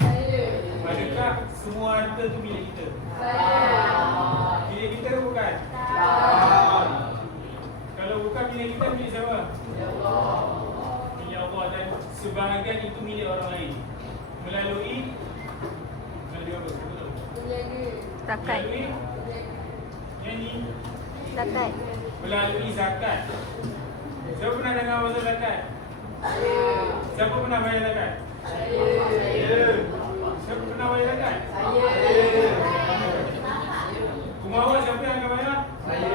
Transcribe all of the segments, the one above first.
Saya. Adakah semua harta tu milik kita? Saya. Milik kita ke bukan? Tak. Kalau bukan milik kita, milik siapa? Ya Allah. Milik Allah, dan sebahagian itu milik orang lain. Melalui apa? Menjaga. Zakat. Melalui Menjaga. yang ni, Zakat. melalui zakat. Siapa pernah dengar pasal zakat? Saya. Siapa pernah bayar zakat? Saya. Siapa pernah bayar zakat? Saya. Rumah awak siapa yang akan bayar? Saya.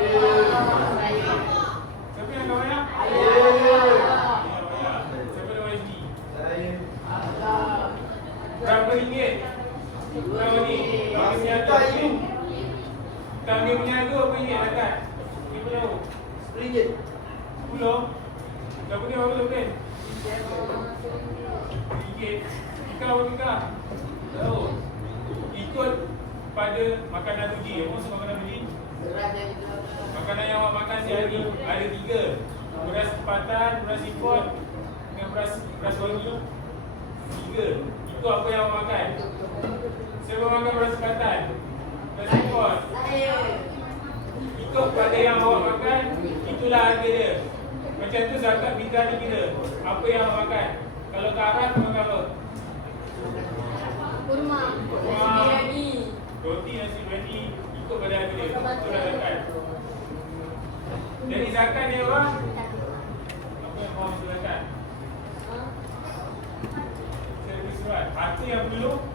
Siapa yang akan bayar? Saya. Yang bayar. Siapa yang bayar sini? Allah. Berapa ringgit? Berapa ni? Bagi peniaga ni. Bagi peniaga berapa ringgit zakat? Siapa tahu? RM10. 10? Siapa ni berapa lebih? Ringgit. Ika berapa ika? Tahu. Ikut pada makanan uji. Apa maksud makanan uji? Makanan yang awak makan sehari ada 3. Beras tempatan, beras import dengan beras wangi. 3. Itu apa yang awak makan. Siapa makan beras tempatan? Beras import. Ikut pada yang awak makan, itulah harga dia. Macam tu zakat fitrah ni kira. Apa yang awak makan. Kalau ke Arab, makan apa? Kurma. Biryani. Roti, nasi biryani. Ikut pada harga dia. Itulah zakat. Jadi zakat ni apa? Apa yang mahu zakat? Saya beri surat. Harta yang perlu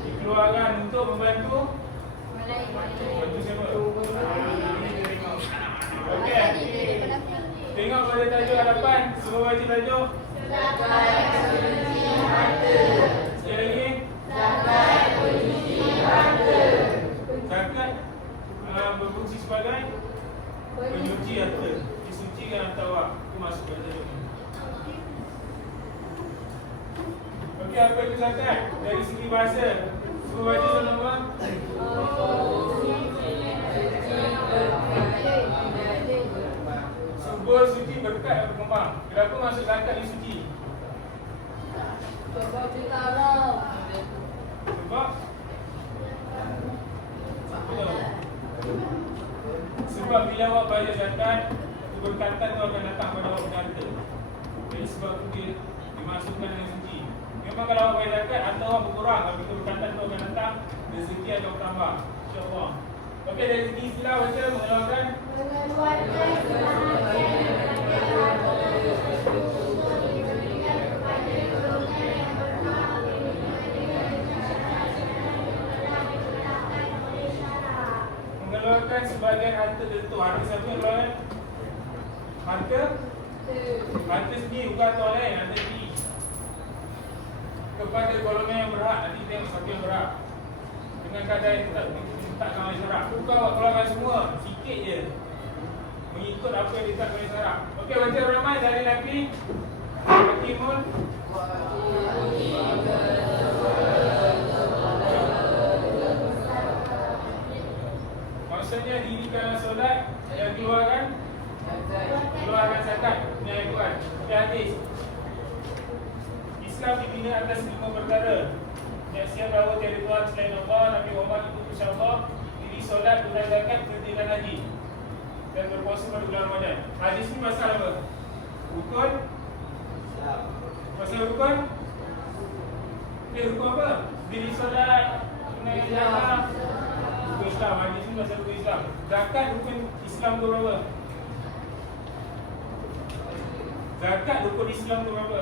dikeluarkan untuk membantu. Bantu siapa? Okey. Tengok pada tajuk hadapan. Semua baca tajuk. Sekali lagi. Zakat berfungsi sebagai penyuci harta. Disucikan harta awak. Itu masuk pada tajuk ni. Okey, apa itu zakat? Dari segi bahasa. Semua baca sama-sama. Subur, suci, berkat dan berkembang. Kenapa masuk zakat ni suci? Sebab kita haram. Sebab Sebab bila awak bayar zakat, keberkatan tu akan datang pada awak punya harta. Jadi sebab tu dia dimasukkan dengan suci. Memang kalau awak bayar zakat, harta awak berkurang, tapi keberkatan tu akan datang, rezeki akan bertambah. InsyaAllah. Okey, dari segi istilah baca mengeluarkan mengeluarkan sebahagian harta tertentu. Harta siapa yang keluarkan? Harta? Harta sendiri, bukan harta orang lain. Harta sendiri kepada golongan yang berhak. Nanti tengok siapa yang berhak dengan kadar yang ditetapkan oleh syarak. Bukan awak keluarkan semua, sikit je, mengikut apa yang ditetapkan oleh syarak. Okey, baca ramai dari Nabi Hakimun. Maksudnya dirikan solat yang keluarkan zakat. Ini ayat Quran. Ini hadis. Islam dibina atas 5 perkara. Menyaksikan bahawa tiada Tuhan selain Allah, Nabi Muhammad itu insya-Allah, diri solat, tunaikan zakat, berdirikan haji dan berpuasa pada bulan Ramadan. Hadis ni pasal apa? Rukun. Pasal rukun. Rukun apa? Diri solat, tunaikan zakat. Rukun Islam. Hadis ni pasal rukun Islam. Zakat rukun Islam tu berapa? Zakat rukun Islam tu berapa?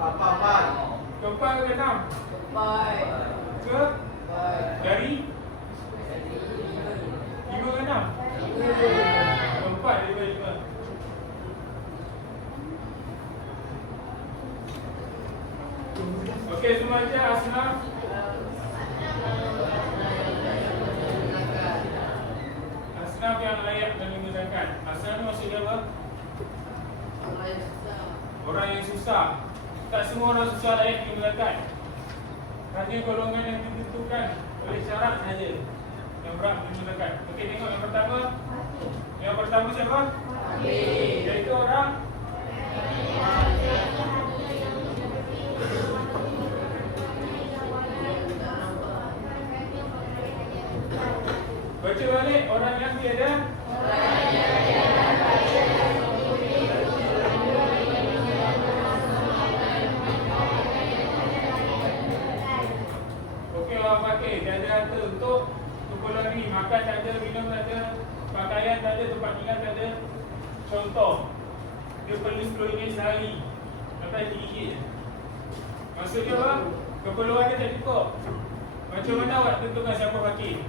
4. Keempat ke enam? Baik. Ke? Dari? 5 ke 6? Keempat daripada 5. Okey, semua baca Asnaf. Asnaf yang layak menerima zakat. Asnaf ni maksudnya apa? Orang yang susah. Tak semua orang susah layak menerima zakat. Hanya golongan yang ditentukan oleh syarat saja yang berhak menerima zakat. Okey, tengok yang pertama. Yang pertama siapa? Iaitu orang ada untuk keperluan ni. Makan tak ada, minum tak ada, pakaian tak ada, tempat tinggal tak ada. Contoh, dia perlu RM10 sehari sampai RM3 je. Maksudnya apa? Keperluan dia tak cukup. Macam mana awak tentukan siapa fakir?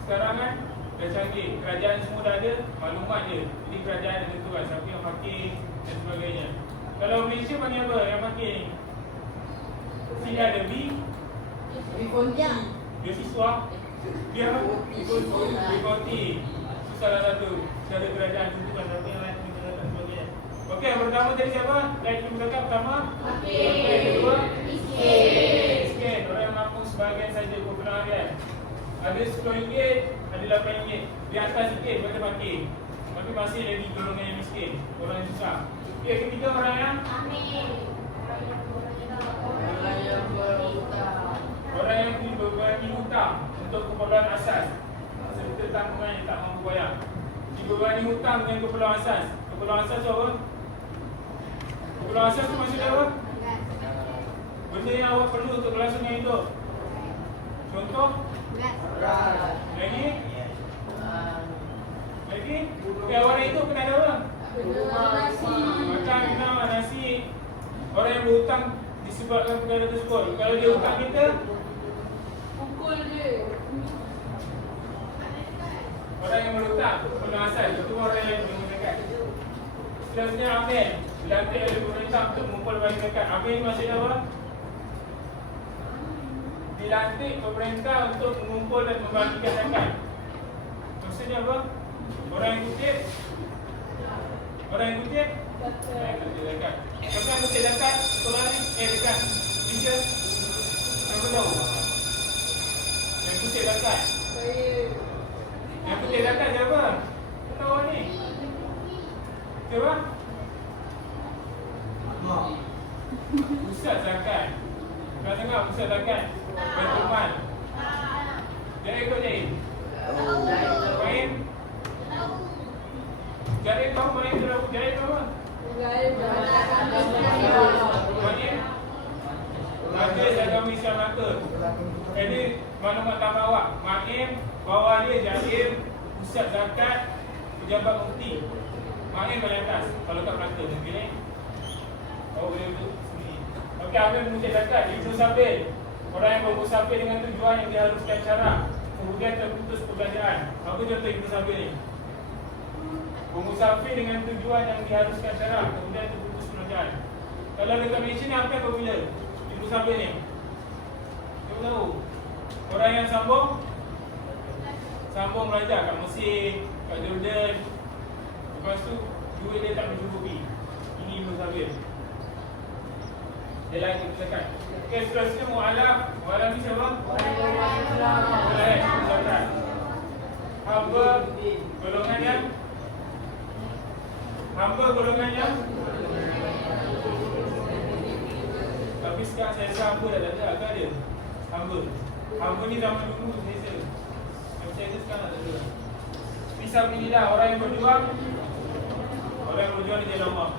Sekarang kan dah canggih, kerajaan semua dah ada maklumat je. Jadi kerajaan ada tentukan siapa yang fakir dan sebagainya. Kalau Malaysia panggil apa yang fakir ni? Tidak ada beasiswa. Dia apa? Bikoti. Itu salah satu cara kerajaan tentukan siapa yang lain dan sebagainya. Okey, yang pertama tadi siapa? Lain mendekat pertama? Okey, kedua? Miskin. Orang yang mampu sebahagian saja keperluan harian. Ada RM10, ada RM8. Di atas sikit pada fakir. Tapi masih lagi golongan yang miskin, orang yang susah. Okey, ketiga orang yang orang yang berbagi hutang untuk keperluan asas serta tanggungan yang tak mampu bayar. Dibebani hutang dengan keperluan asas. Keperluan asas tu apa? Keperluan asas tu maksudnya apa? Benda yang awak perlu untuk kelangsungan hidup. Contoh? Lagi? Lagi? Okay, awak nak hidup kena ada apa? Makan, minum, nasi. Orang yang berhutang disebabkan perkara tersebut. Kalau dia hutang kita, Pukul je. orang yang berhutang keperluan asas. Itu orang yang menggunakan. Seterusnya amil. Dilantik oleh pemerintah untuk mengumpul bagi zakat. Amil ni maksudnya apa? Dilantik pemerintah untuk mengumpul dan membagikan zakat. Maksudnya apa? Orang yang kutip. Orang yang kutip zakat. Siapa yang kutip zakat? Orang ni dekat India. Siapa tahu? Yang kutip zakat. Yang kutip zakat siapa? Tahu ni? Siapa? Pusat zakat. Kau dengar pusat zakat? Bantuan. Jadi ikut jadi. Main. Jadi kau main terlalu jadi apa? Main. Ada jaga misi Melaka. Jadi maklumat tambah awak. Main bawah dia Jadim, pusat zakat, pejabat mufti. Main paling atas. Kalau kat Melaka mungkin ni. Kau boleh duduk sini. Okey, ambil pusat zakat. Ibnu Sabil. Orang yang bermusafir dengan tujuan yang diharuskan syarak, kemudian terputus perbelanjaan. Apa contoh Ibnu Sabil ni? Bermusafir dengan tujuan yang diharuskan syarak, kemudian terputus perbelanjaan. Kalau dekat Malaysia ni apa apabila Ibnu Sabil ni? Siapa tahu? Orang yang sambung belajar kat Mesir, kat Jordan. Lepas tu duit dia tak mencukupi. Ini Ibnu Sabil. Dia lagi zakat. Okey, seterusnya mu'alaf. Mu'alaf ni siapa? Zakat. Hamba golongan yang tapi sekarang saya rasa hamba dah tak ada. Agak ada Hamba ni zaman dulu saya sekarang tak ada. Fisabilillah, orang yang berjuang di jalan Allah.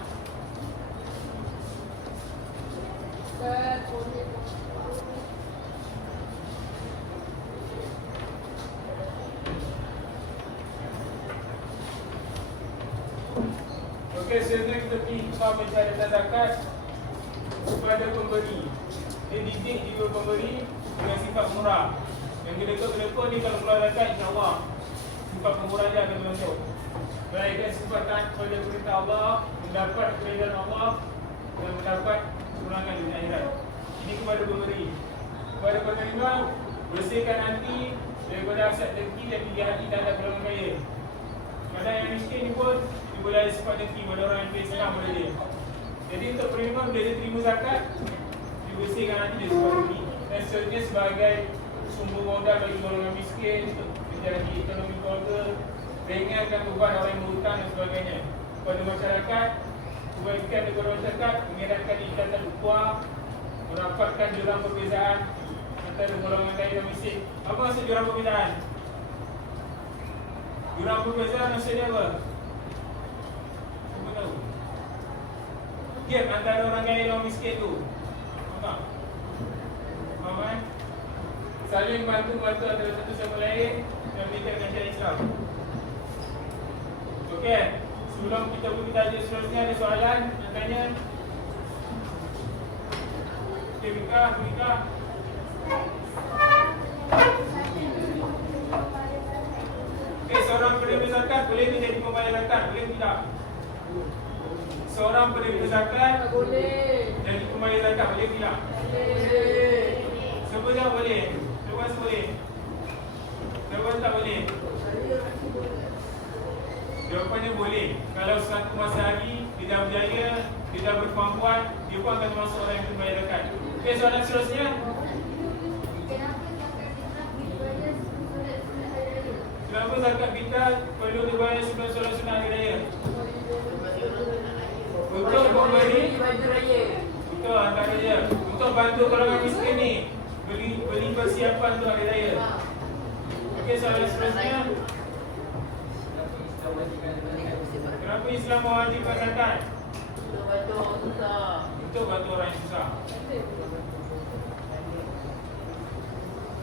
Okey, sebenarnya kita pergi Imam mencari zakat kepada pemberi. Dia didik juga pemberi dengan sifat murah. Yang kedua-kedua ni kalau keluar zakat, insyaAllah sifat pemurah dia akan berbentuk. Baikkan sifat taat kepada perintah Allah, mendapat keridhaan Allah dan mendapat kemenangan di akhirat. Ini kepada pemberi. Kepada penerima, bersihkan hati daripada hasad dengki dan tinggi hati terhadap golongan kaya. Pada yang miskin ni pun dia boleh ada sifat dengki pada orang yang Islam pada dia. Jadi untuk penerima, bila dia terima zakat, dia bersihkan hati dia sifat dengki. Dan seterusnya sebagai sumber modal bagi golongan miskin untuk menjadi ekonomi keluarga, ringankan beban orang yang berhutang dan sebagainya. Kepada masyarakat, kebaikan kepada masyarakat, mengeratkan ikatan ukhuwah, merapatkan jurang perbezaan antara golongan kaya dan miskin. Apa maksud jurang perbezaan? Jurang perbezaan maksudnya apa? Siapa tahu? Gap antara orang kaya dan miskin tu. Faham? Faham kan? saling bantu-bantu antara satu sama lain dan meningkatkan syariat Islam. Okey, sebelum kita pergi tajuk seterusnya, ada soalan nak tanya? Okey, Mika. Okey, seorang penerima zakat boleh ke jadi pembayar zakat? Boleh tidak? Seorang penerima zakat Boleh. jadi pembayar zakat, boleh tidak? Boleh. Semua tak boleh? Semua boleh? Semua tak boleh? Jawapannya boleh. Kalau satu masa hari dia dah berjaya, dia dah berkemampuan, dia pun akan termasuk orang yang membayar zakat. Okey, soalan seterusnya. Kenapa zakat fitrah perlu dibayar sebelum solat sunat hari raya? Untuk memberi baju raya. betul antaranya untuk bantu golongan miskin ni beli persiapan untuk hari raya. Okey, soalan seterusnya. Kenapa Islam mewajibkan zakat? Untuk bantu orang susah. Untuk bantu orang yang susah.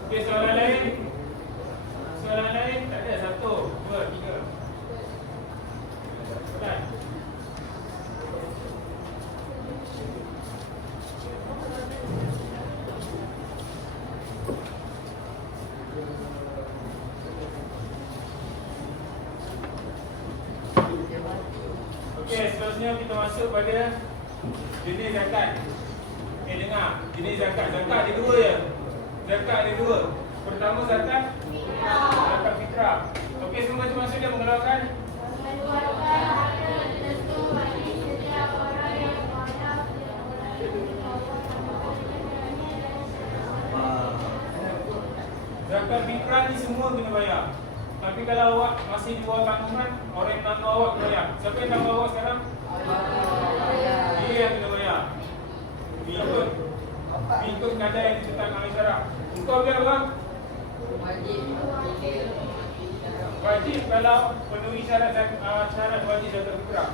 Okey, soalan lain? Soalan lain? Tak ada. 1, 2, 3. Soalan. Okey, seterusnya kita masuk pada jenis zakat. Dengar, jenis zakat. Zakat ada dua ya. Zakat ada dua. Pertama zakat fitrah. Okey, semua masuk dia mengeluarkan zakat fitrah ni semua kena bayar. Tapi kalau awak masih di bawah tanggungan, orang yang tanggung awak kena bayar. Siapa yang tanggung awak sekarang? Dia yang kena bayar. Ikut kadar yang ditetapkan oleh syarak. Engkau biar bang? Wajib kalau penuhi syarat wajib zakat fitrah.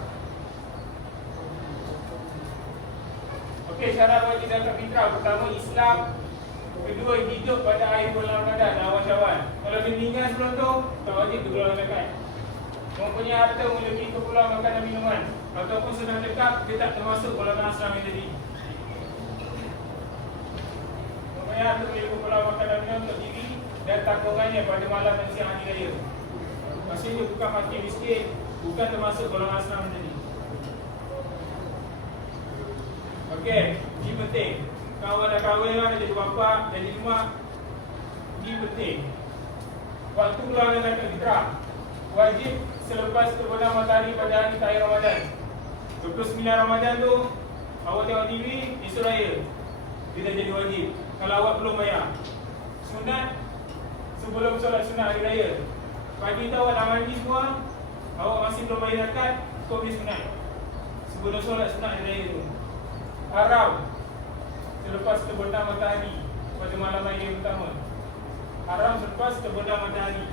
Okey, syarat wajib zakat fitrah pertama Islam, kedua hidup pada akhir bulan Ramadan dan awal Syawal. Kalau dia meninggal sebelum tu, tak wajib keluar zakat. Mempunyai harta memiliki keperluan makanan dan minuman ataupun sedang dekat, dia tak termasuk golongan Islam yang tadi. Mempunyai harta memiliki keperluan makanan dan minuman untuk diri dan tanggungannya pada malam dan siang hari raya. Maksudnya bukan fakir miskin, bukan termasuk golongan Islam yang tadi. Okey, ini penting. Kalau dah kahwin kan, jadi bapa, jadi mak, ini penting. Waktu keluarga zakat fitrah wajib selepas terbenam matahari pada hari terakhir Ramadan. 29 Ramadan tu awak tengok TV, esok raya dia dah jadi wajib. Kalau awak belum bayar. Sunat sebelum solat sunat hari raya. Pagi tu awak dah mandi semua, awak masih belum bayar zakat, kau boleh sunat sebelum solat sunat hari raya tu. Haram selepas terbenam matahari pada malam hari yang pertama. Haram selepas terbenam matahari.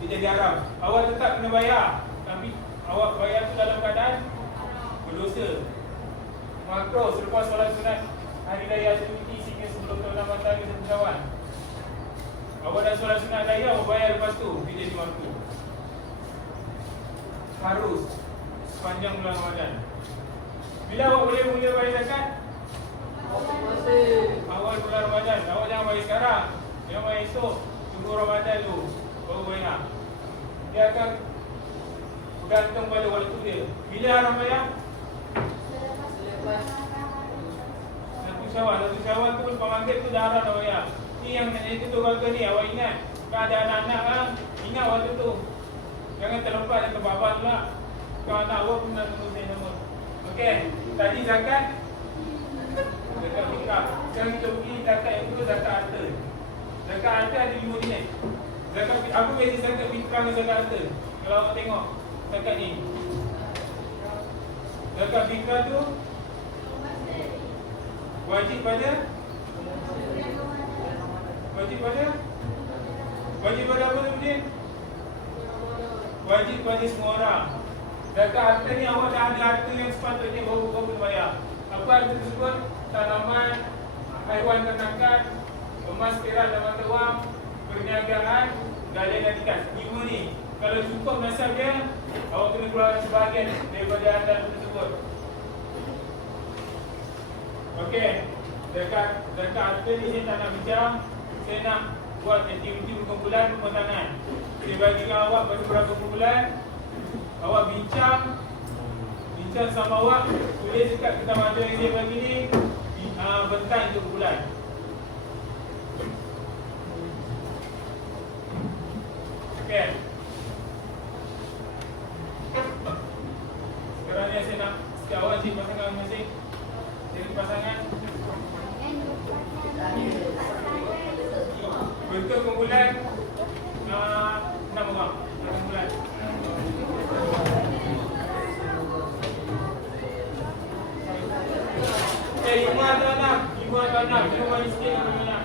Dia jadi haram. Awak tetap kena bayar, tapi awak bayar tu dalam keadaan berdosa. Makruh selepas solat sunat hari raya aktiviti sehingga sebelum terbenam matahari 1 Syawal. Awak dah solat sunat raya, awak bayar lepas tu, dia jadi makruh. Harus sepanjang bulan Ramadan. Bila awak boleh mula bayar zakat? Awal bulan Ramadan. Awak jangan bayar sekarang, jangan bayar esok, tunggu Ramadan tu baru bayar. Dia akan bergantung pada waktu dia. Bila haram bayar? Satu Syawal tu lepas maghrib tu dah haram dah bayar. Ni yang nak jadi ketua ni, awak ingat. Kalau ada anak-anak kan, ingat waktu tu. Jangan terlepas dan terbabang pula. Kalau anak awak pun nak tunggu saya nama. Okey, tadi zakat fitrah. Sekarang kita pergi zakat yang kedua, zakat harta. Zakat harta ada 5 jenis. Zakat apa beza zakat fitrah dengan zakat harta? Kalau awak tengok zakat ni. Zakat fitrah tu wajib pada apa tu dia? Wajib pada semua orang. Zakat harta ni awak dah ada harta yang sepatutnya baru bayar. Apa harta tersebut? Tanaman, haiwan ternakan, emas, perak dan mata wang, perniagaan, galian dan ikan. 5 ni. Kalau cukup nasab dia, awak kena keluarkan sebahagian daripada anda tersebut. Okey. Dekat artikel ni saya tak nak bincang. Saya nak buat aktiviti berkumpulan rumah tangan. Saya bagikan awak beberapa kumpulan. Awak bincang sama awak, tulis dekat kertas mata yang saya bagi ni, bentang untuk kumpulan. Okey. Sekarang ni saya nak setiap awak cik pasangan masing-masing. Jadi pasangan bentuk kumpulan 6 orang. 6 kumpulan. Okay, 5 atau 6. 5 atau 6. Kita bagi sikit atau banyak.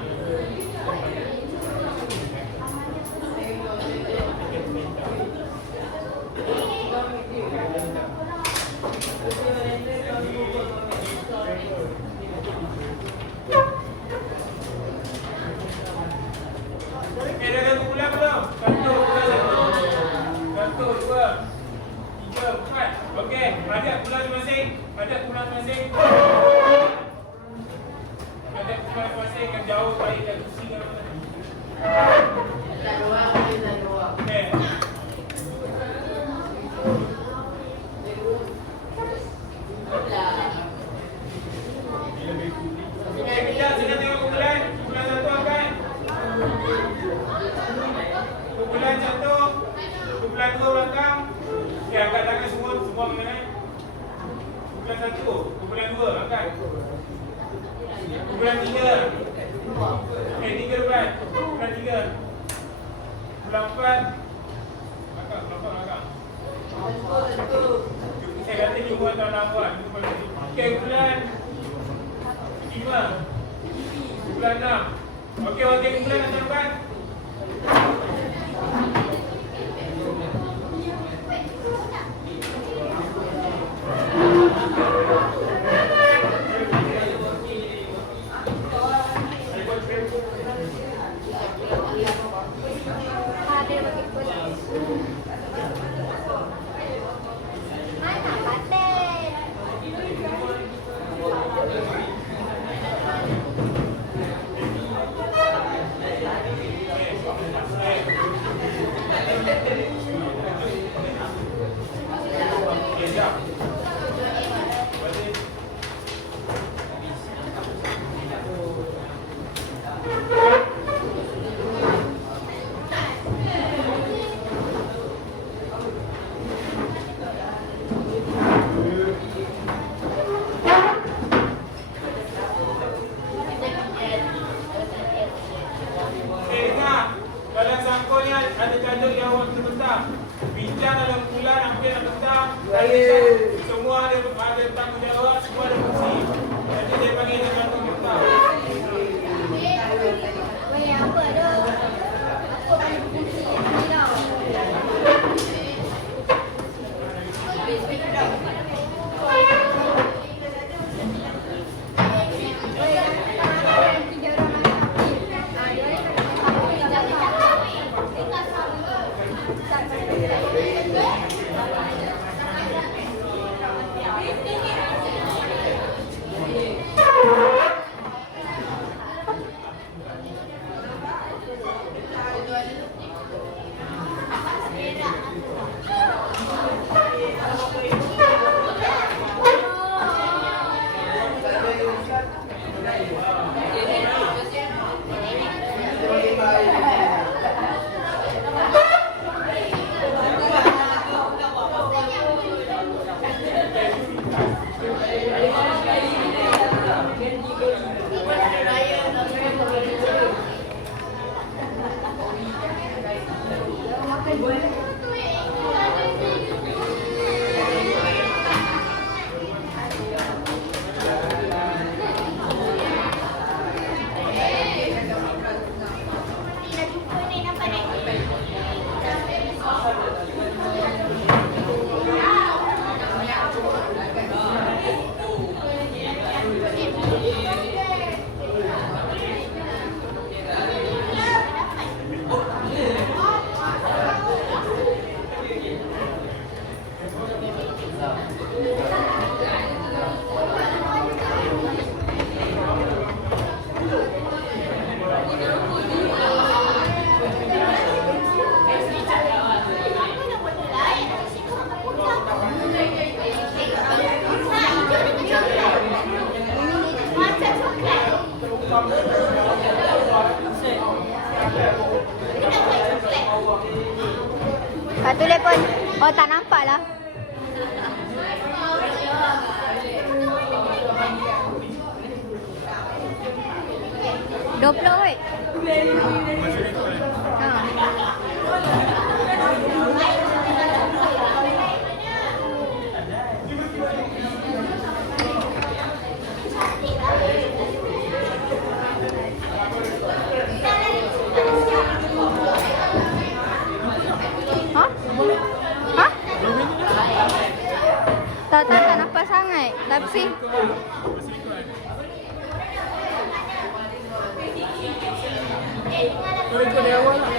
Okay, dah ada kumpulan belum? 1, 2, 3, 4. Okey, ada kumpulan masing-masing. Ada kumpulan masing-masing. Ada kumpulan masing-masing yang jauh baik dan kursi dan mana. Okey. Okey, kejap saya nak tengok kumpulan. Kumpulan 1 angkat. Kumpulan 1. Kumpulan 2 belakang. Okey, angkat tangan semua mengenai. Kumpulan 1, kumpulan 2 angkat. Kumpulan 3. Okey, 3 depan. Kumpulan 3. Kumpulan 4. Belakang. Saya kata 5 atau 6 buat. Okey, kumpulan 5. Kumpulan 6. Okey, wakil kumpulan atas depan. Ada bagi bola. Mana paten? Kat telefon. Oh, tak nampak lah. $20 weh. Ha. Ha? Ha? Tak nampak sangat. Tapi Kau ikut dari awal lah.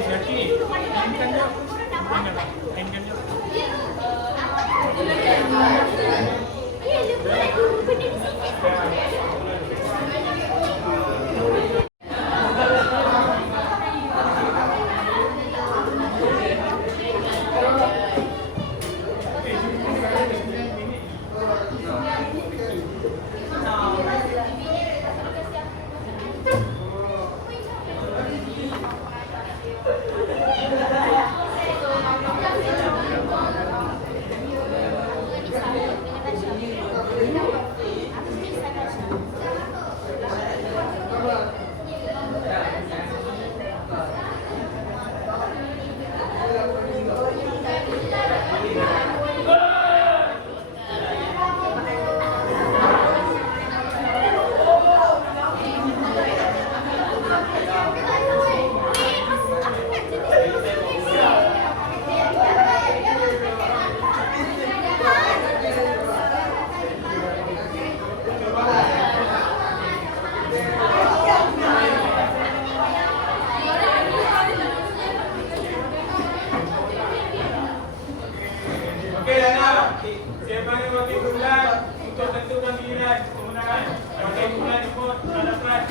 sakit. Handkan je. Handkan je. Okey, Dana. Saya panggil wakil bulan untuk tentukan giliran kemenangan. Wakil bulan ikut hadapan.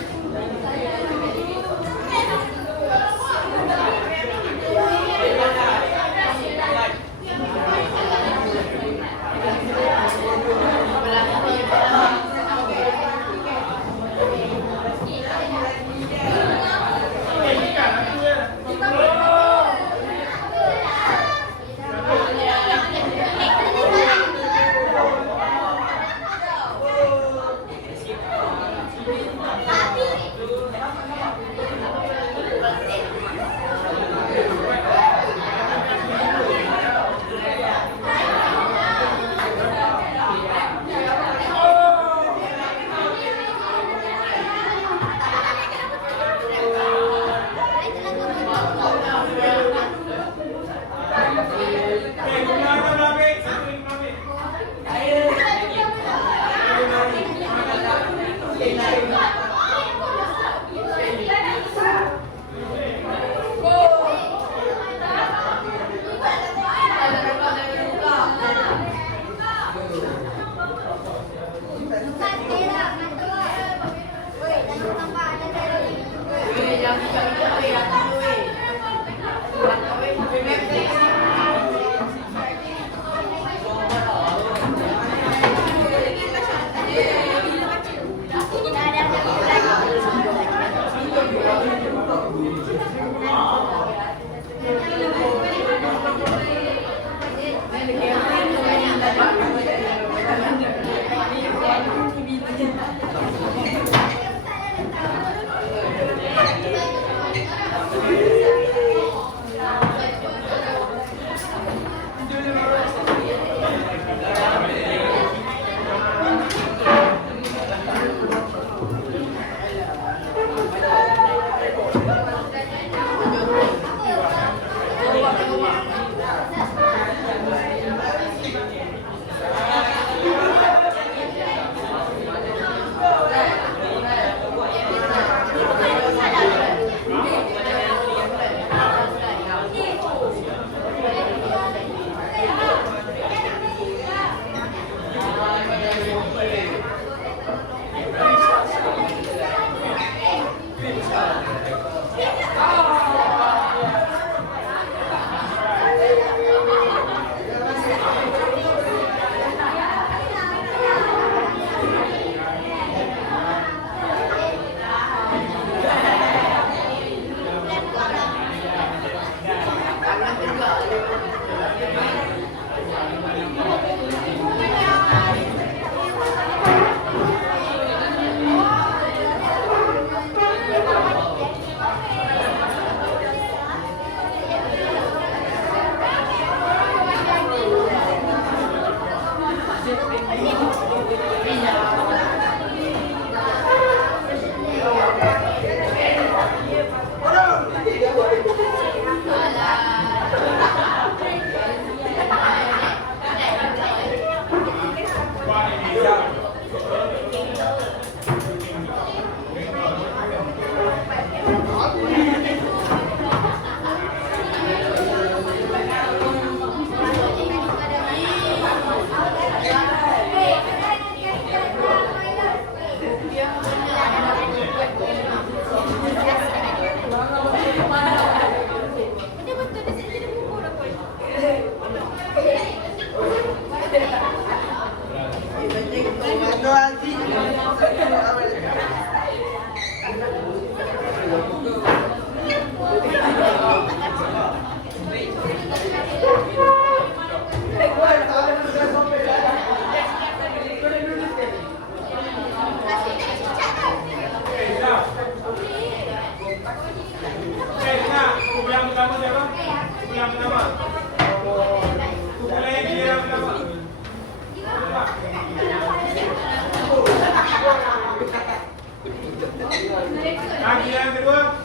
Giliran kedua.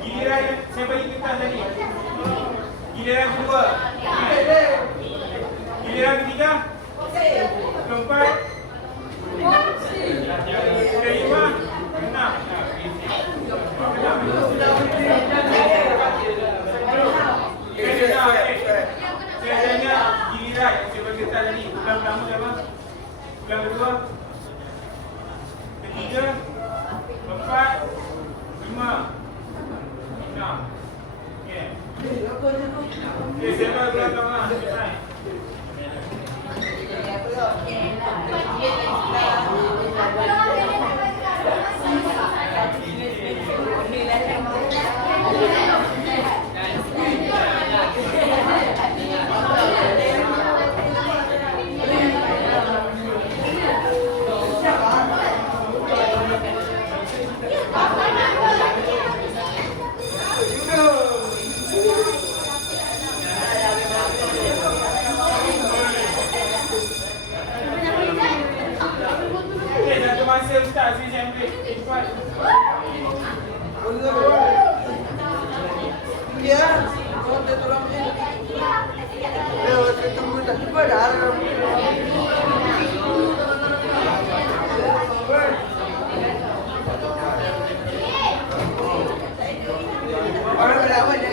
Giliran yang saya bagi kertas tadi. Giliran kedua. Giliran ketiga. Keempat. Kelima. Enam. Saya tanya giliran yang saya bagi kertas tadi. Bulan pertama siapa? Bulan kedua. Ketiga. Keempat. Lima. Enam. Okey. Okey, siapa bulan tengah? Selesai. Okey, satu masa Ustaz sini saya ambil. Cepat. Ya, kau tolong ni. Kita tunggu tak cepat dah. Orang berapa je?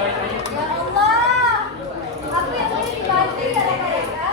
Ya Allah. Aku yang boleh dibantu kadang-kadang kan.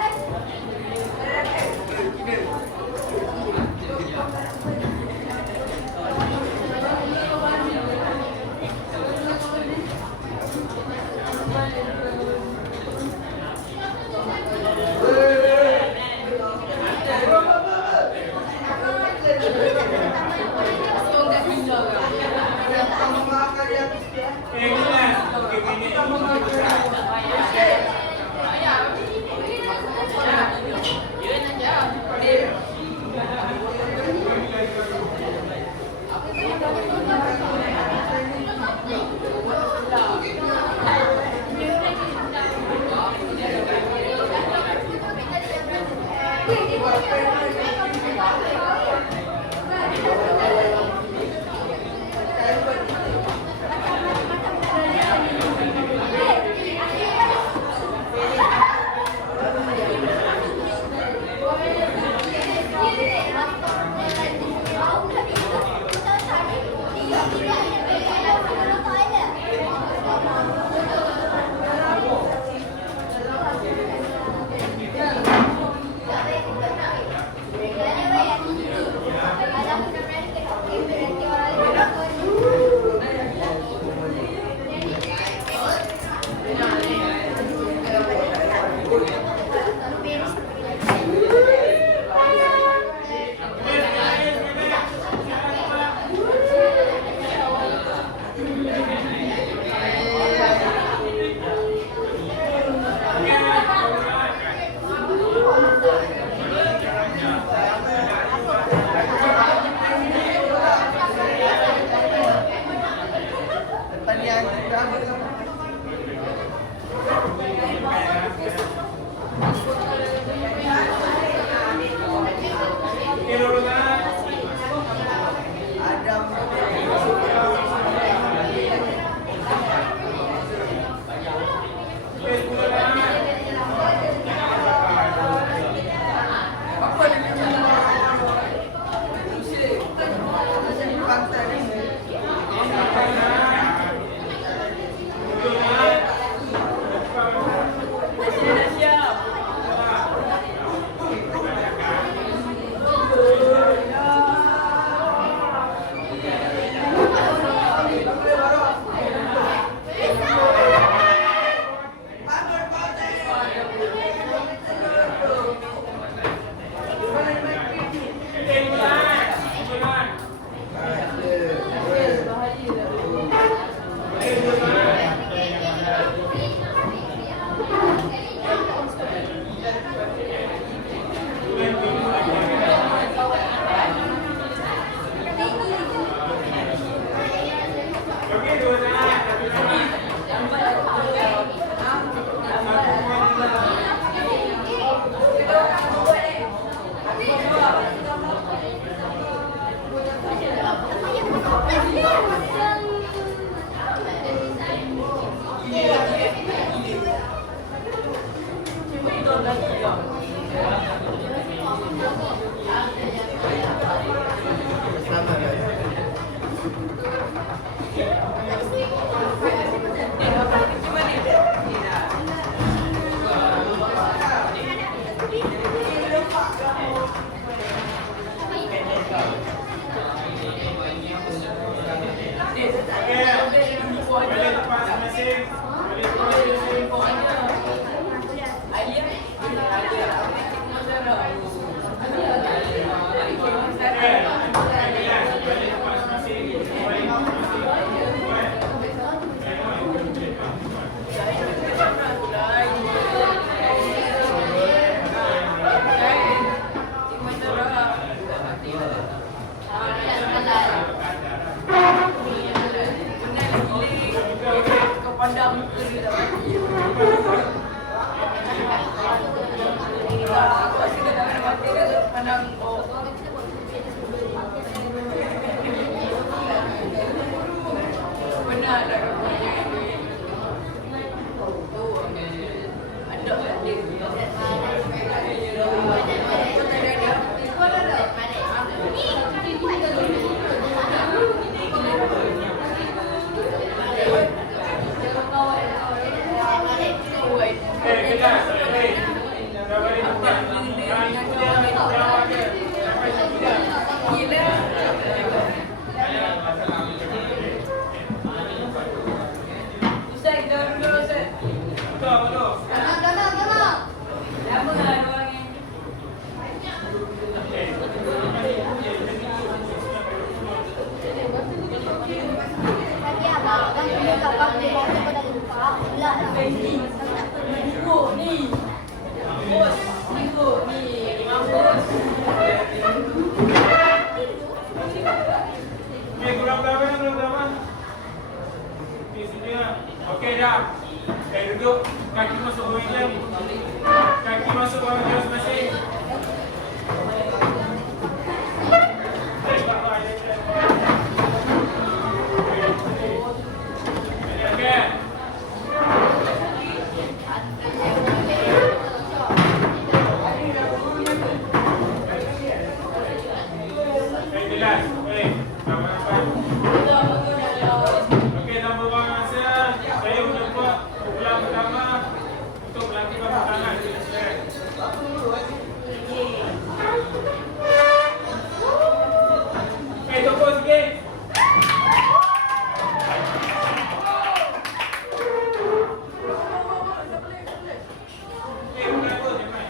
diam. Duduk. Kaki masuk bawah meja ni. Kaki masuk bawah meja masing-masing. Okay. Jelas. Okey. Okey, tanpa buang masa, saya menjumpa pukulan pertama untuk melakukan pertahanan. Okey, tunggu sikit. Okey, bukan apa, jangan.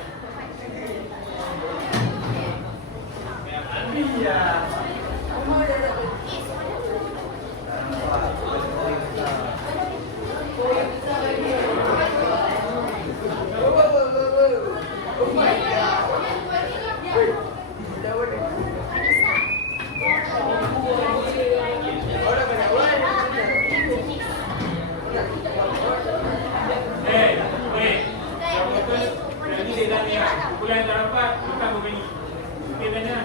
Bulan terdapat bukan begini. Okey, tanya.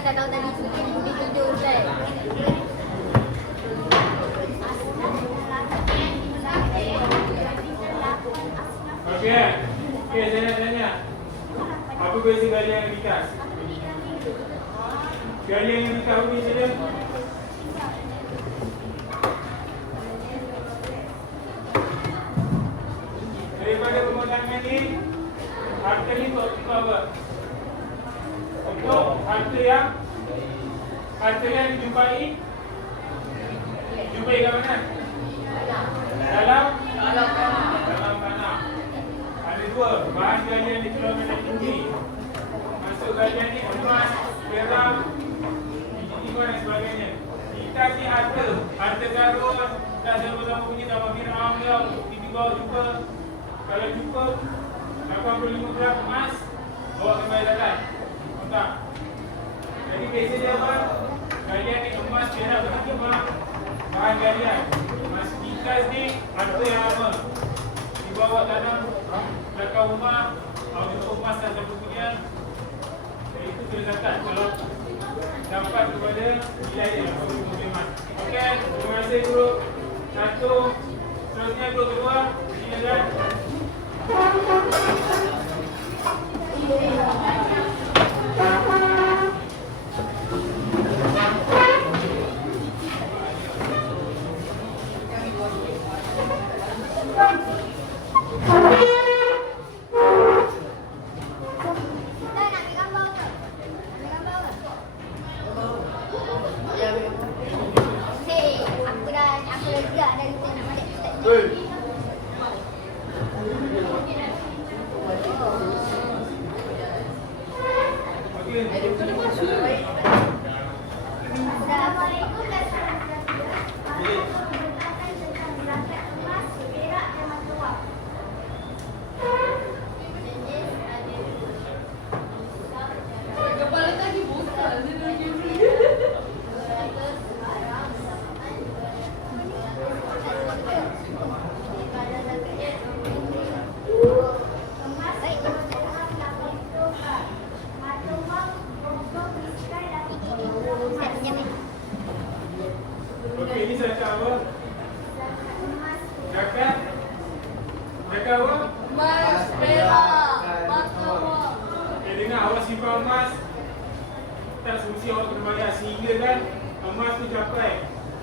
Tak tahu tadi lebih tujuh Ustaz. Okey. Okey, saya nak tanya. Apa beza galian yang dikas? Galian yang dikas apa beza dia? Daripada pemandangan ni, harta ni untuk apa? Untuk harta yang dijumpai kat mana? Dalam tanah. Ada dua bahan galian di kilometer yang tinggi. Masuk galian ni emas, perak, biji dan sebagainya. Kita ni harta karun. Dah sama-sama punya zaman Fir'aun dia di bawah jumpa. Kalau jumpa 85 gram emas, bawa kembali datang. Tak. Jadi beza dia apa? Galian ni emas, perak, begitu bahan galian. Emas dikas ni harta yang lama. Dibawa tanam belakang rumah, jumpa emas dan jumpa punya. Itu kelezatan kalau dapat kepada nilai dia 85 emas. Okey, terima kasih guru. Satu, seterusnya guru kedua, silakan.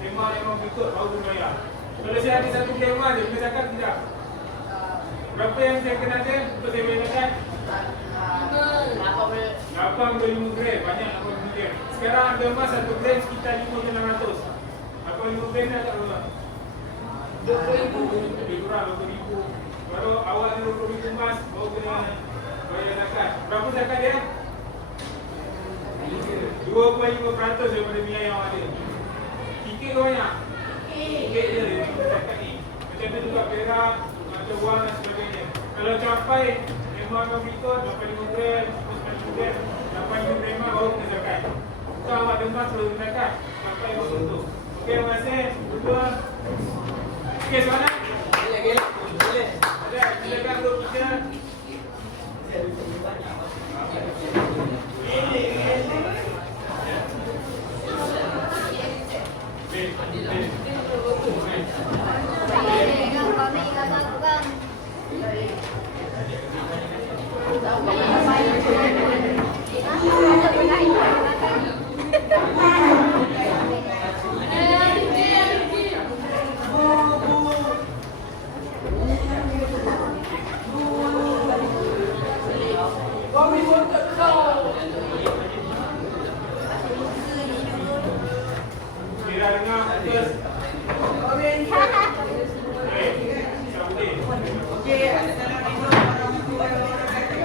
kemah yang mau ikut baru kena bayar. Kalau saya ada satu kemah je, kena cakap tidak. Berapa yang saya kena ada untuk saya bayar zakat? 85 gram, banyak 85 gram. Sekarang harga emas 1 gram sekitar 5,600. 85 gram dah tak berapa? 20,000. Lebih kurang 20,000. Baru awal 20,000 emas baru kena bayar zakat. Berapa zakat dia? 2.5% daripada nilai yang ada. Tiket ke banyak? Tiket je zakat ni. Macam tu juga perak, macam wang dan sebagainya. Kalau capai memang akan berikut 85 gram, 90 gram, 85 gram baru kena zakat. So awak dengar perlu kena zakat sampai waktu tu. Okey, terima kasih. Betul. Okey, soalan? Boleh. Ada, silakan duduk kita. Kira dengar putus. Okey, assalamualaikum warahmatullahi wabarakatuh.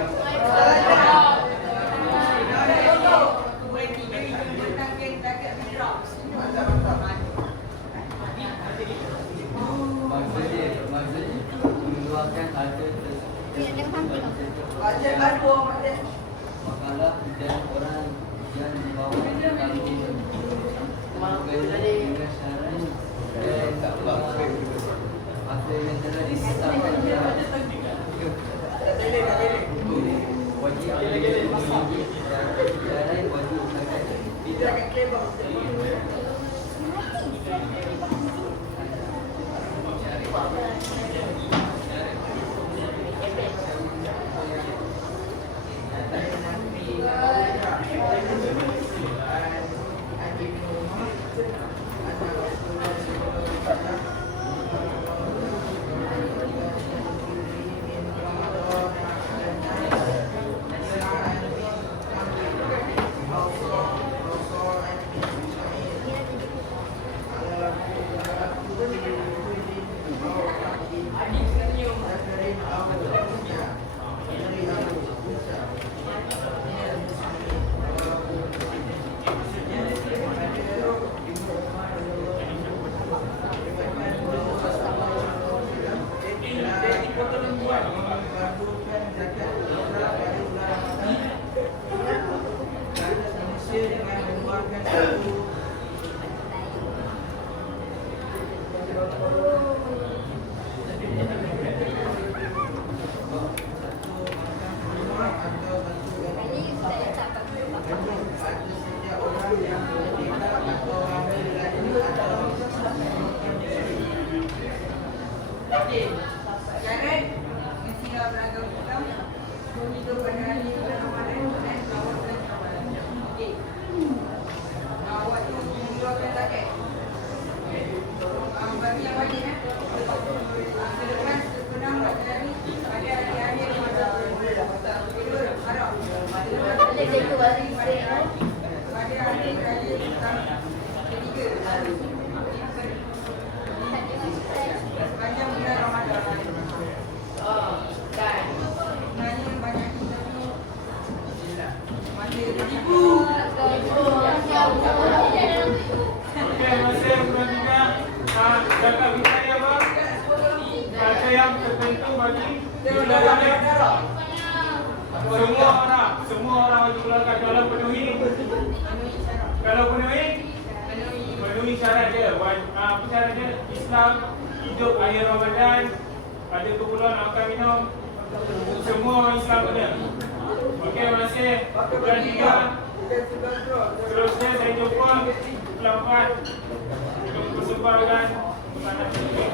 Boleh tiga tentang zakat fitrah. Maksudnya mengeluarkan harta Baca kartu macam makalah dan orang yang dibawa kalau dengan syarat dan tak apa yang telah ditetapkan wajib jalan wajib zakat tidak akan kebab. Semua orang wajib keluarkan kalau penuhi memenuhi syarat dia. Apa syarat dia? Islam, hidup akhir Ramadan, ada keperluan makan minum, semua orang Islam ada. Okey, terima kasih. Dan tiga, seterusnya saya jumpa pelan-pelan untuk persembahan makanan ini.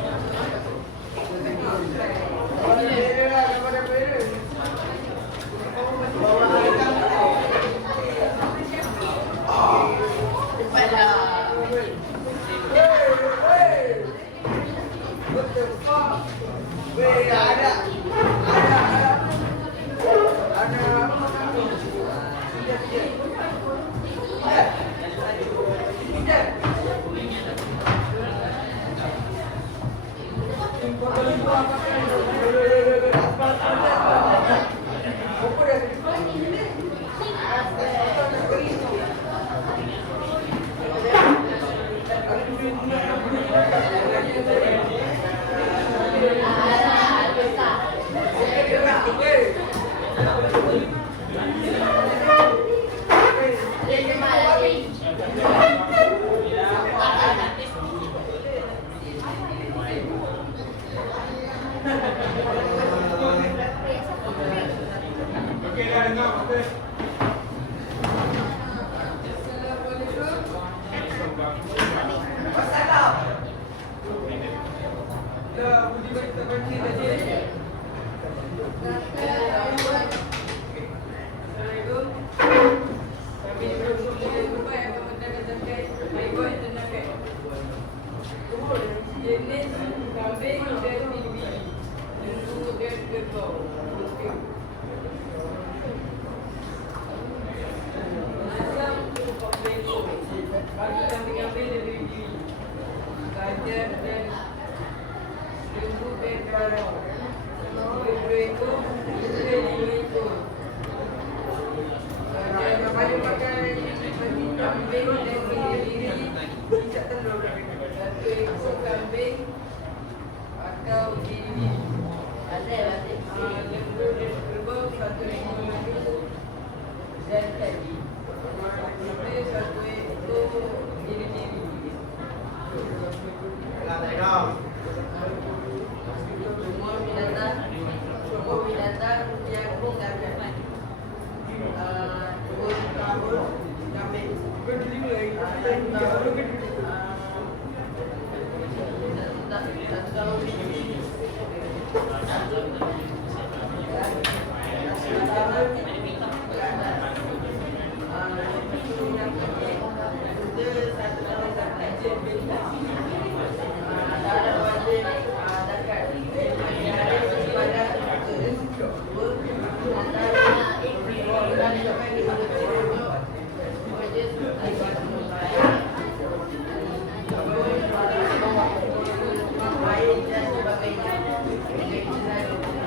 Cepatlah. Okey dah dengar apa? Jenis kambing dan bibi. Lembu dan kerbau. Asam pembeko. Bagi kambing-kambing dan bibi. Gajah dan lembu dan kerbau. Berekor, ikan 5 ekor. Gajah paling pakai kambing dan berdiri tidak telur. 1 ekor kambing atau biri. Lembu dan kerbau 1 ekor lembu dan tadi. Kita 1 ekor biri. Semua binatang yang menggambar kambing.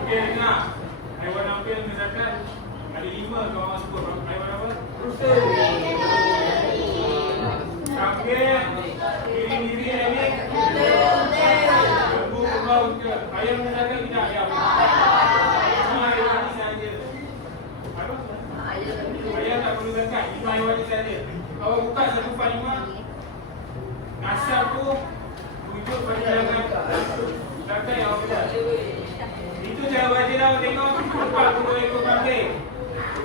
Okey dengar. Haiwan apa yang dizakat? Ada 5 kau orang sebut. Haiwan apa? Kambing, biri-biri lagi. Lembu, kerbau ke. Ayam dizakat tidak? Ayam. Cuma haiwan ni saja. Apa? Ayam tak perlu zakat. 5 haiwan ni saja. Awak buka 145. Nasab tu rujuk pada dalam zakat yang awak buat. Itu cara baca dah tengok 40 ekor kambing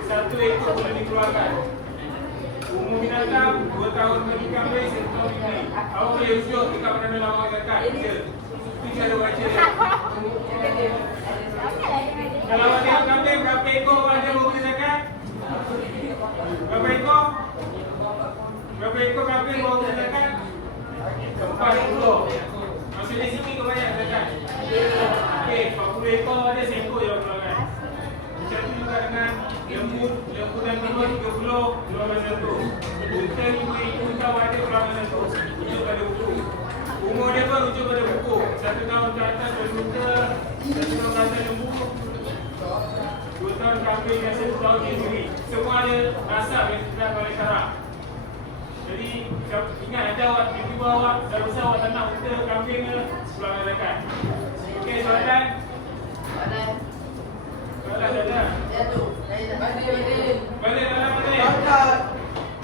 1 ekor boleh dikeluarkan. Umur binatang 2 tahun bagi kambing 1 tahun bagi. Awak boleh rujuk dekat mana lawang zakat. Itu cara baca dia. Kalau awak tengok kambing berapa ekor ada boleh zakat? Berapa ekor? Berapa ekor kambing boleh zakat? 40. Maksudnya sini kau banyak zakat. Okey, 40 ekor ada 1 ekor yang keluarkan. Macam tu juga dengan lembu dan kerbau 30 keluarkan 1. Unta 5 ekor tahu ada keluarkan 1. Rujuk pada buku. Umur dia pun rujuk pada buku. 1 tahun ke atas unta, 1 tahun ke atas lembu, 2 tahun kambing dan 1 tahun biri. Semua ada nasab yang ditetapkan oleh syarak. Jadi ingat ada awak tiba-tiba awak dah besar awak tak nak unta kambing ke keluarkan zakat. Okey, soalan? Soalan ada? Balik dalam balik.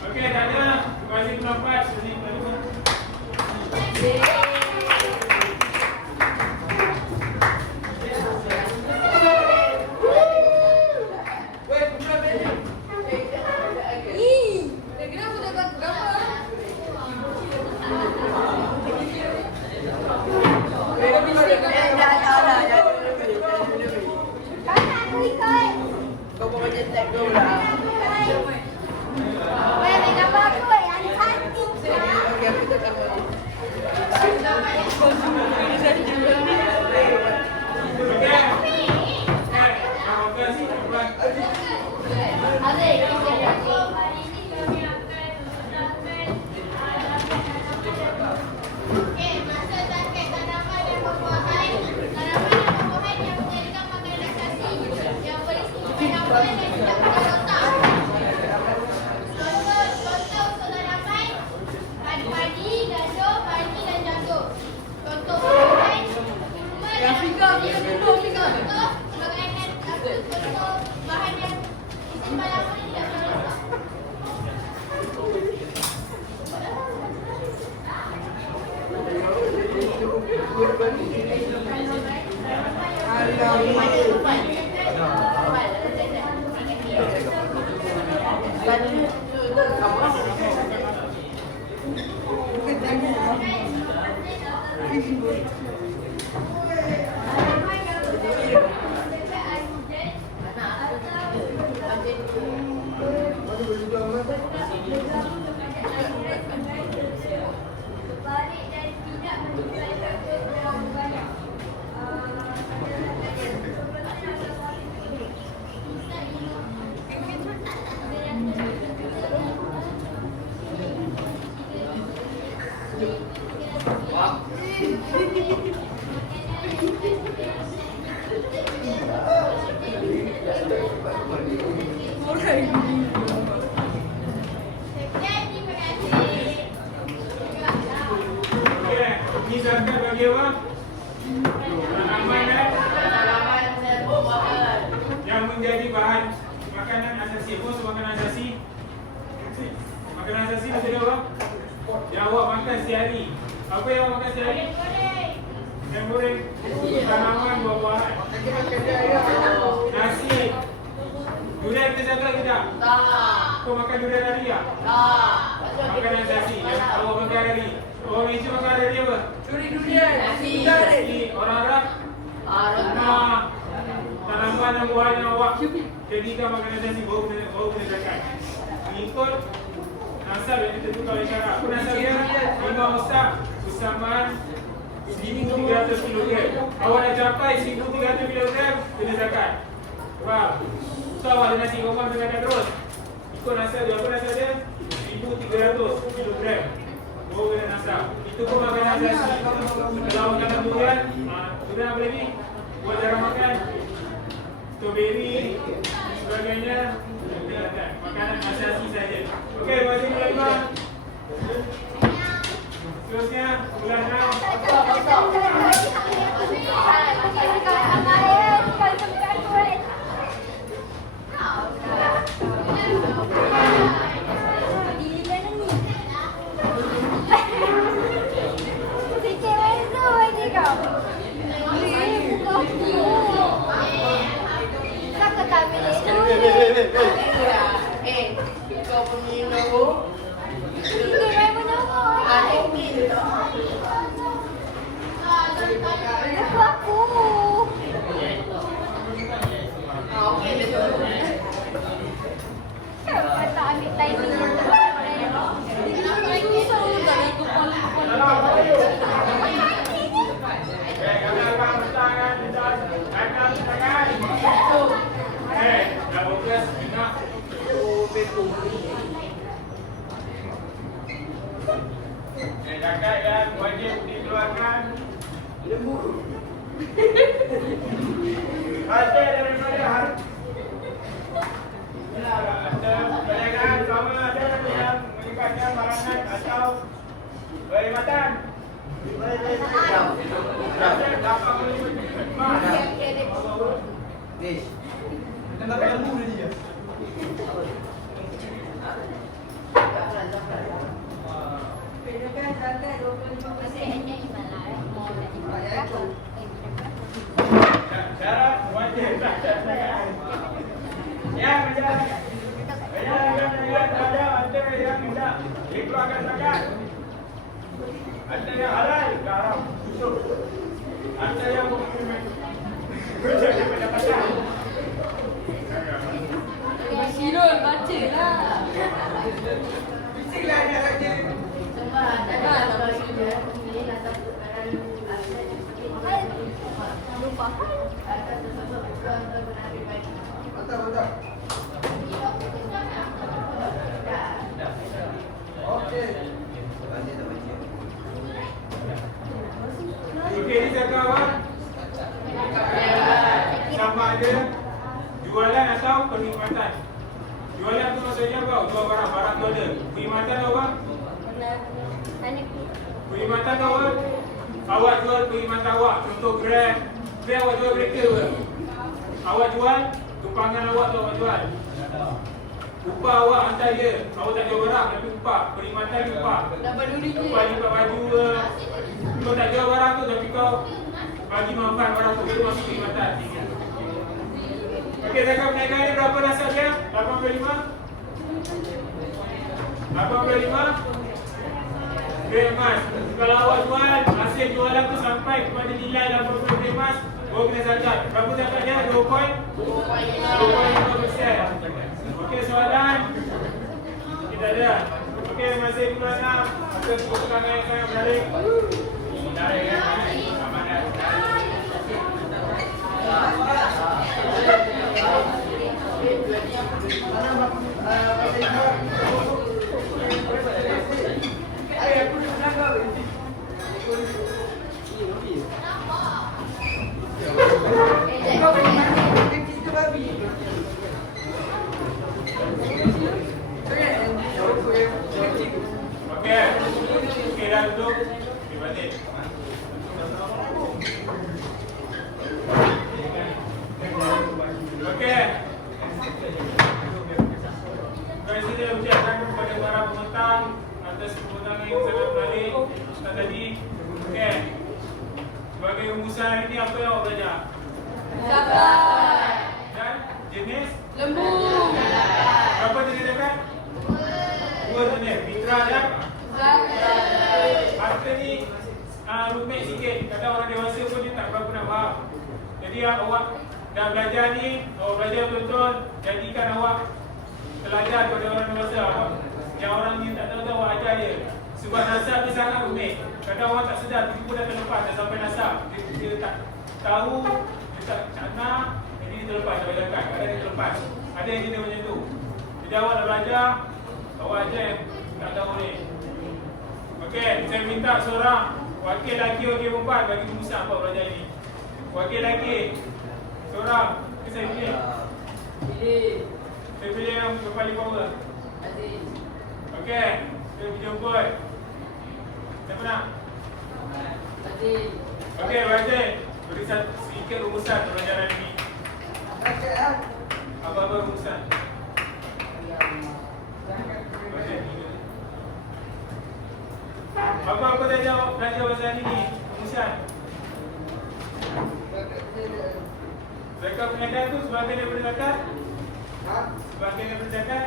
Okey, tak ada. Terima kasih pendapat. Sini dulu. Kenapa dapat gambar? Kau bawa je tag dulu lah. Weh, gambar aku yang cantik. Balik dan tidak menjual terlalu banyak. Okey, ni zakat bagi apa? Tanaman yang menjadi bahan makanan asasi. Apa maksud makanan asasi? Makanan asasi maksudnya apa? Yang awak makan sehari. Apa yang awak makan sehari? Yang goreng. Tanaman, buah-buahan. Nasi. Durian kita zakat ke tak? Kau makan durian hari tak? Makanan asasi yang awak makan hari. Orang Malaysia makan hari apa? Durian. Nasi. Orang Arab? Tanaman dan buah yang awak jadikan makanan asasi baru kena zakat. Mengikut nasab yang ditentukan oleh syarak. Apa nasab dia? 5 usab usaman 1,300 kilogram. Awak dah capai 1,300 kilogram, kena zakat. Faham? So awak ada nasi korban kena zakat terus. Ikut nasab dia, apa nasab dia? 1,300 kilogram. Baru kena nasab. Itu pun makanan asasi. Kalau makanan durian, durian apa lagi? Buat jarang makan. Strawberry, sebagainya. Makanan asasi saja. Okey, masih bulan 5. Seterusnya bulan 6. Kau punya nombor. Zakat yang wajib dikeluarkan hasil daripada harta perdagangan sama ada yang melibatkan barangan atau perkhidmatan. Hasil dapat Nish. Kita dapat lembu dia. syarat wajib zakat. Yang menjalankan ada antara yang tidak dikeluarkan zakat. Ada yang halal ke haram. Ada yang menjadi pendapatan. Sirul baca lah. Bisinglah dia saja. Mantap. Okey. Okey, ni zakat apa? Sama ada jualan atau perkhidmatan. Jualan tu maksudnya apa? Jual barang tu ada. Perkhidmatan apa? Perkhidmatan apa? Awak jual perkhidmatan awak. Contoh Grab. Grab awak jual kereta apa? Awak jual tumpangan awak tu awak jual. Upah awak hantar dia. Awak tak jual barang tapi upah. Perkhidmatan upah. Dapat duri je. Upah lipat baju ke. Kau tak jual barang tu tapi kau bagi manfaat barang tu, itu masuk perkhidmatan. Okey, zakat perniagaan ni berapa nasab dia? 85? 85? Gram emas. Kalau awak jual, hasil jualan tu sampai kepada nilai 80 gram emas, baru kena zakat. Berapa zakat dia? 2.5%. Okey, soalan? Kita ada. Okey, masih bulan 6. Atas keputusan yang sangat menarik. Menarik kan? Amanah. Okey, dah duduk. Okey, balik. Okey. Saya sudah ucapkan kepada para pementang atas kemenangan yang sangat menarik tadi. Okey. Sebagai rumusan hari ini, apa yang awak belajar? Zakat. Dan jenis? Lembu. Berapa jenis zakat? 2 jenis. Fitrah dan Zakat. harta ni rumit sikit. Kadang orang dewasa pun dia tak berapa nak faham. Jadi awak dah belajar ni, awak belajar betul-betul, jadikan awak teladan kepada orang dewasa. Yang orang ni tak tahu, awak ajar dia. Sebab nasab ni sangat rumit. Kadang orang tak sedar, tiba-tiba dah terlepas, dah sampai nasab. Dia tak tahu, dia tak nak, jadi dia terlepas, dia zakat. Kadang dia terlepas. Ada yang jenis macam tu. Jadi awak dah belajar, awak ajar yang tak tahu ni. Okey, saya minta seorang wakil lelaki, wakil perempuan bagi rumusan apa belajar ini. Wakil lelaki seorang, ke saya pilih? Pilih. Saya pilih yang paling power. Aziz. Okey, saya pilih perempuan. Siapa nak? Aziz. Okey, Wajib beri sedikit rumusan pelajaran ini. Apa-apa rumusan? Apa-apa saja awak belajar pasal hari ini? Rumusan. Zakat perniagaan tu sebahagian daripada zakat? Sebahagian daripada zakat?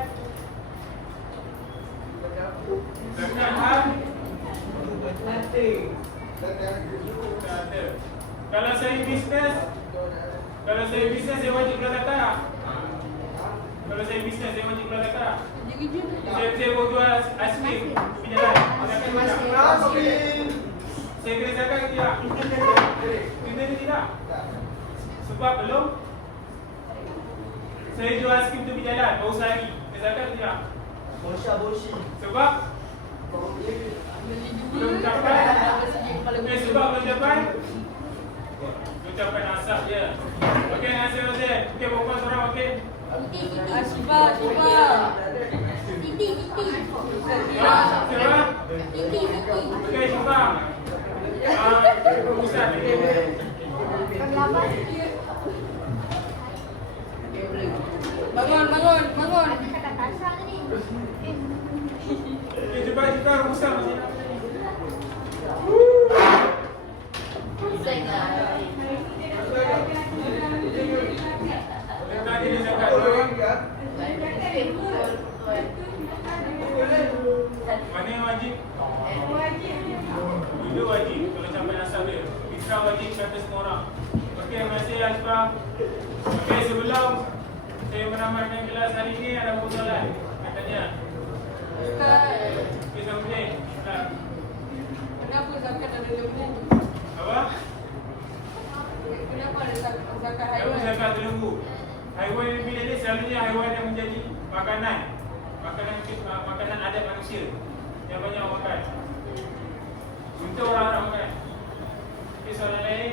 Zakat hal? Tak ada. Kalau saya bisnes, saya wajib keluar zakat tak? Kalau saya bisnes, saya wajib keluar zakat tak? Saya baru jual aiskrim di jalan. Zakat tak? Saya kena zakat ke tidak? Kena ke tidak? Sebab belum saya jual aiskrim tu di jalan, baru sehari. Kena zakat ke tidak? Sebab belum capai. Sebab belum capai. Belum capai nasab je. Okey, nasib Razif. Okey, perempuan seorang, okey. Ashifa. Titi. Siapa? Titi. Okey, Syifa. Rumusan. Bangun. Kata Tasha tadi. Okey, cuba rumusan macam mana? Tentang jenis zakat. Mana yang wajib? Dua wajib kalau sampai nasab dia. Fitrah wajib kata semua orang. Okey, terima kasih Ashraf. Okey, sebelum saya menamatkan kelas hari ini, ada soalan katanya. Okey, sampai ni. Kenapa zakat ada lembu? Apa? Kenapa ada zakat Apa haiwan? zakat lembu? Haiwan yang pilih ni selalunya haiwan yang menjadi makanan adat manusia yang banyak orang makan. Untuk orang Arab makan. Okey, soalan lain.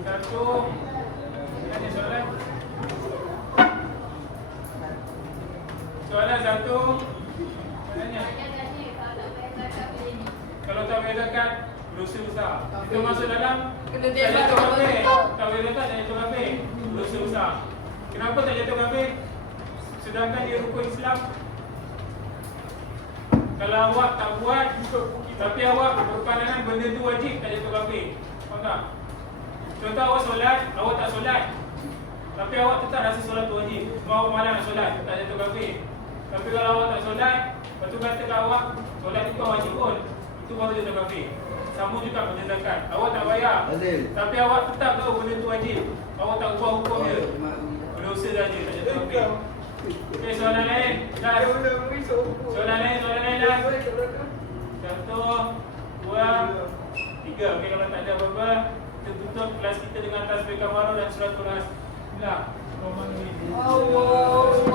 Satu. Ada soalan? Soalan satu. Tanya. Kalau tak bayar zakat, dosa besar. Itu masuk dalam Kena tak dia jatuh zakat. kafir. Tak bayar zakat, tak jatuh kafir. Dosa besar. Kenapa tak jatuh kafir? Sedangkan dia rukun Islam. Kalau awak tak buat, tapi awak berpandangan benda tu wajib, tak jatuh kafir. Faham tak? Contoh awak solat, awak tak solat, tapi awak tetap rasa solat tu wajib. Semua awak malam nak solat, tak jatuh kafir. Tapi kalau awak tak solat, lepas tu kata kat awak, solat tu bukan wajib pun, itu baru jatuh kafir. Sama juga macam zakat. Awak tak bayar, tapi awak tetap tahu benda tu wajib. Awak tak ubah hukum dia. Berdosa saja, tak jatuh kafir. Okey, soalan lain. Last. Soalan lain last. 1, 2, 3. Okey, kalau tak ada apa-apa, kita tutup kelas kita dengan tasbih kafarah dan suratul nas. Bismillah. Allah.